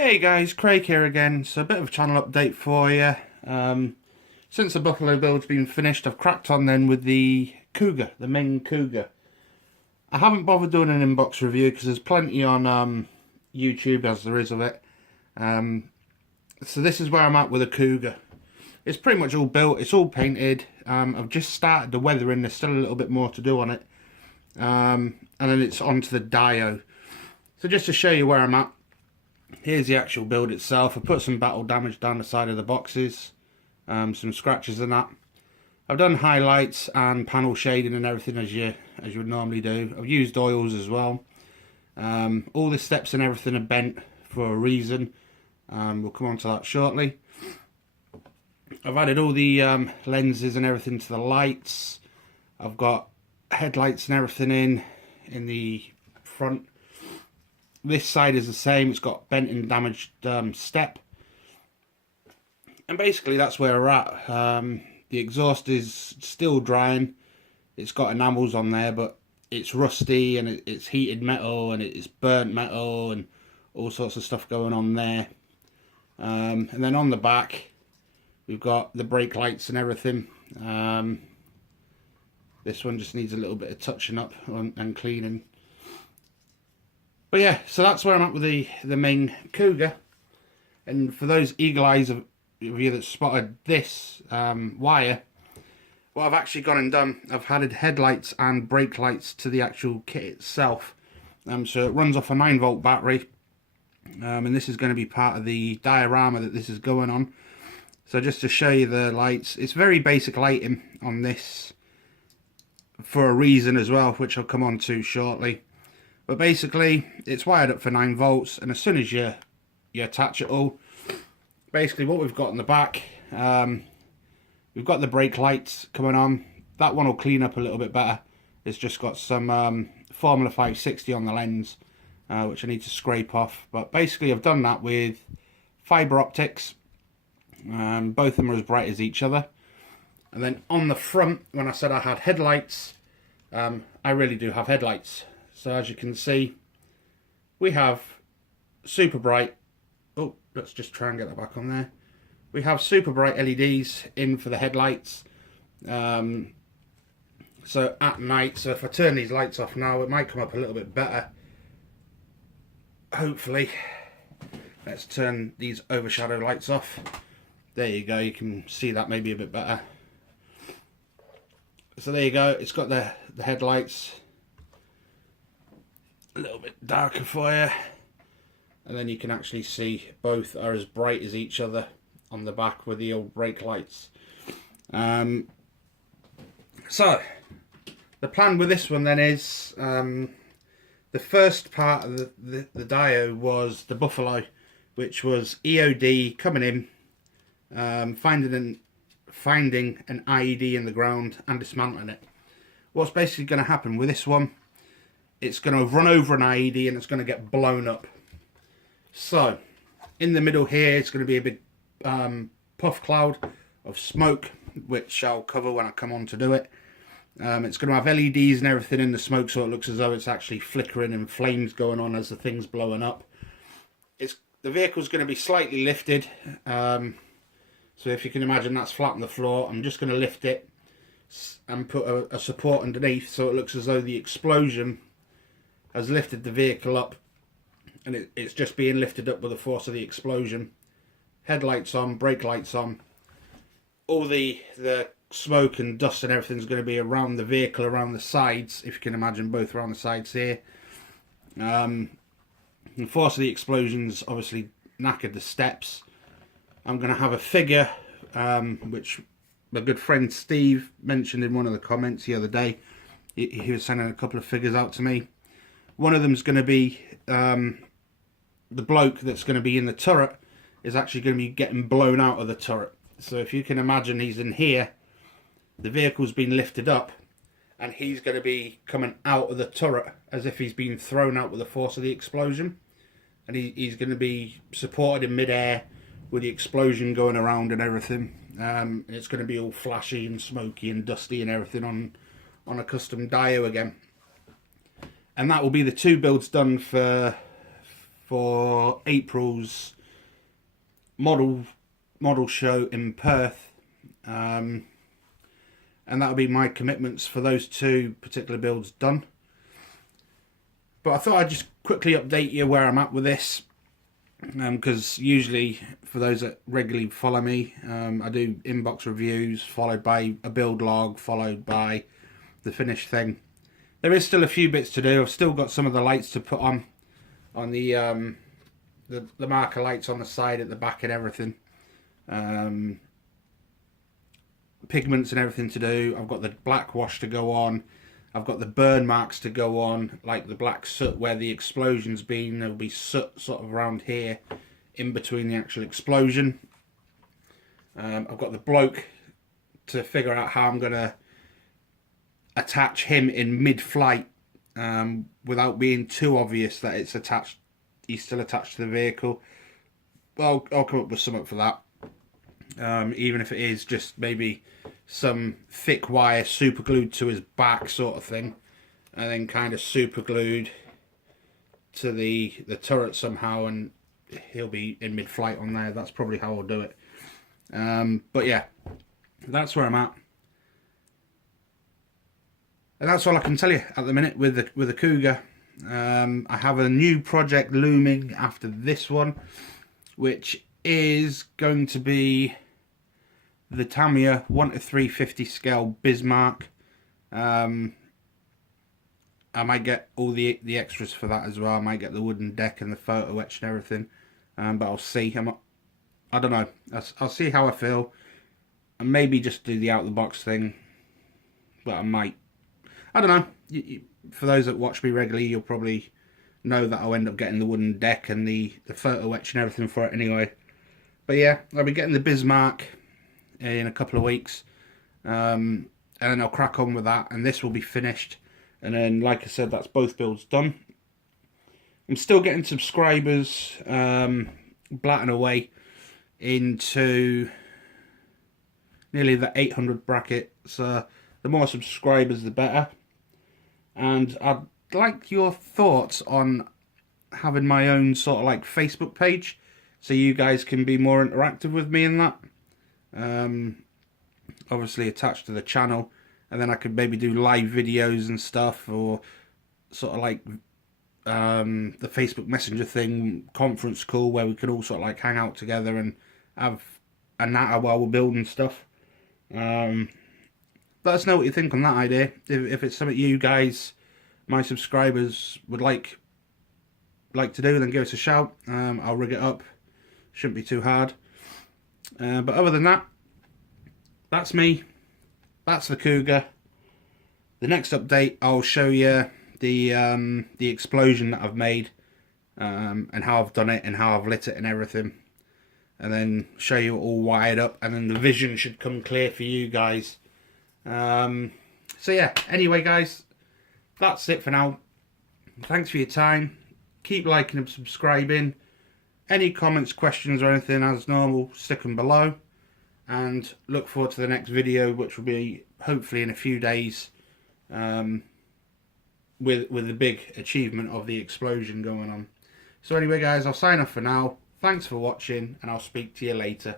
Hey guys, Craig here again. So a bit of a channel update for you. Since the Buffalo build's been finished, I've cracked on then with the cougar, the Meng cougar. I haven't bothered doing an inbox review because there's plenty on YouTube as there is of it. So this is where I'm at with a cougar. It's pretty much all built, it's all painted. I've just started the weathering, there's still a little bit more to do on it. And then it's onto the dio. So just to show you where I'm at, here's the actual build itself. I put some battle damage down the side of the boxes, some scratches and that. I've done highlights and panel shading and everything as you would normally do. I've used oils as well. All the steps and everything are bent for a reason. We'll come on to that shortly. I've added all the lenses and everything to the lights. I've got headlights and everything in the front. This side is the same, it's got bent and damaged step. And basically that's where we're at. The exhaust is still drying. It's got enamels on there, but it's rusty and it's heated metal and it's burnt metal and all sorts of stuff going on there. And then on the back, we've got the brake lights and everything. This one just needs a little bit of touching up and cleaning. But yeah, so that's where I'm at with the Meng cougar. And for those eagle eyes of you that spotted this wire, what I've actually gone and done, I've added headlights and brake lights to the actual kit itself. So it runs off a 9-volt battery, and this is going to be part of the diorama that this is going on. So just to show you the lights, it's very basic lighting on this for a reason as well, which I'll come on to shortly. But basically, it's wired up for 9 volts, and as soon as you attach it all, basically what we've got in the back, we've got the brake lights coming on. That one will clean up a little bit better. It's just got some Formula 560 on the lens, which I need to scrape off. But basically, I've done that with fibre optics. Both of them are as bright as each other. And then on the front, when I said I had headlights, I really do have headlights. So as you can see, we have super bright, oh, let's just try and get that back on there. We have super bright LEDs in for the headlights. So at night, so if I turn these lights off now, it might come up a little bit better. Hopefully. Let's turn these overshadow lights off. There you go, you can see that maybe a bit better. So there you go, it's got the headlights. A little bit darker for you, and then you can actually see both are as bright as each other on the back with the old brake lights. So the plan with this one then is the first part of the dio was the Buffalo, which was EOD coming in, finding an IED in the ground and dismantling it. What's basically going to happen with this one, it's going to run over an IED and it's going to get blown up. So in the middle here, it's going to be a big puff cloud of smoke, which I'll cover when I come on to do it. It's going to have LEDs and everything in the smoke, so it looks as though it's actually flickering and flames going on as the thing's blowing up. The vehicle's going to be slightly lifted, so if you can imagine that's flat on the floor. I'm just going to lift it and put a support underneath, so it looks as though the explosion has lifted the vehicle up, and it's just being lifted up with the force of the explosion. Headlights on, brake lights on. All the smoke and dust and everything's going to be around the vehicle, around the sides, if you can imagine, both around the sides here. The force of the explosions obviously knackered the steps. I'm going to have a figure, which my good friend Steve mentioned in one of the comments the other day. He was sending a couple of figures out to me. One of them's going to be the bloke that's going to be in the turret is actually going to be getting blown out of the turret. So if you can imagine, he's in here, the vehicle's been lifted up, and he's going to be coming out of the turret as if he's been thrown out with the force of the explosion. And he's going to be supported in mid-air with the explosion going around and everything. And it's going to be all flashy and smoky and dusty and everything on a custom dio again. And that will be the two builds done for for April's model show in Perth, and that'll be my commitments for those 2 particular builds done. But I thought I'd just quickly update you where I'm at with this, because usually for those that regularly follow me, I do inbox reviews followed by a build log followed by the finished thing. There is still a few bits to do. I've still got some of the lights to put on the marker lights on the side, at the back and everything. Pigments and everything to do. I've got the black wash to go on. I've got the burn marks to go on, like the black soot where the explosion's been. There'll be soot sort of around here in between the actual explosion. I've got the bloke to figure out how I'm going to attach him in mid-flight without being too obvious that it's attached. He's still attached to the vehicle. Well, I'll come up with something for that. Even if it is just maybe some thick wire super glued to his back sort of thing, and then kind of super glued to the turret somehow, and he'll be in mid-flight on there. That's probably how I'll do it. But yeah, that's where I'm at. And that's all I can tell you at the minute with the Cougar. I have a new project looming after this one, which is going to be the Tamiya 1:350 scale Bismarck. I might get all the extras for that as well. I might get the wooden deck and the photo etch and everything, but I'll see. I don't know. I'll see how I feel, and maybe just do the out of the box thing. But I might. I don't know. For those that watch me regularly, you'll probably know that I'll end up getting the wooden deck and the photo etch and everything for it anyway. But yeah, I'll be getting the Bismarck in a couple of weeks, and then I'll crack on with that, and this will be finished. And then, like I said, that's both builds done. I'm still getting subscribers, blatting away into nearly the 800 bracket. So the more subscribers, the better. And I'd like your thoughts on having my own sort of like Facebook page, so you guys can be more interactive with me in that. Obviously attached to the channel, and then I could maybe do live videos and stuff, or sort of like the Facebook Messenger thing, conference call, where we could all sort of like hang out together and have a natter while we're building stuff. Let us know what you think on that idea. If it's something you guys, my subscribers, would like to do, then give us a shout. I'll rig it up. Shouldn't be too hard. But other than that, that's me. That's the Cougar. The next update, I'll show you the explosion that I've made, and how I've done it and how I've lit it and everything, and then show you it all wired up, and then the vision should come clear for you guys. So yeah, anyway guys, that's it for now. Thanks for your time. Keep liking and subscribing. Any comments, questions or anything, as normal, stick them below, and look forward to the next video, which will be hopefully in a few days, with the big achievement of the explosion going on. So anyway guys, I'll sign off for now. Thanks for watching, and I'll speak to you later.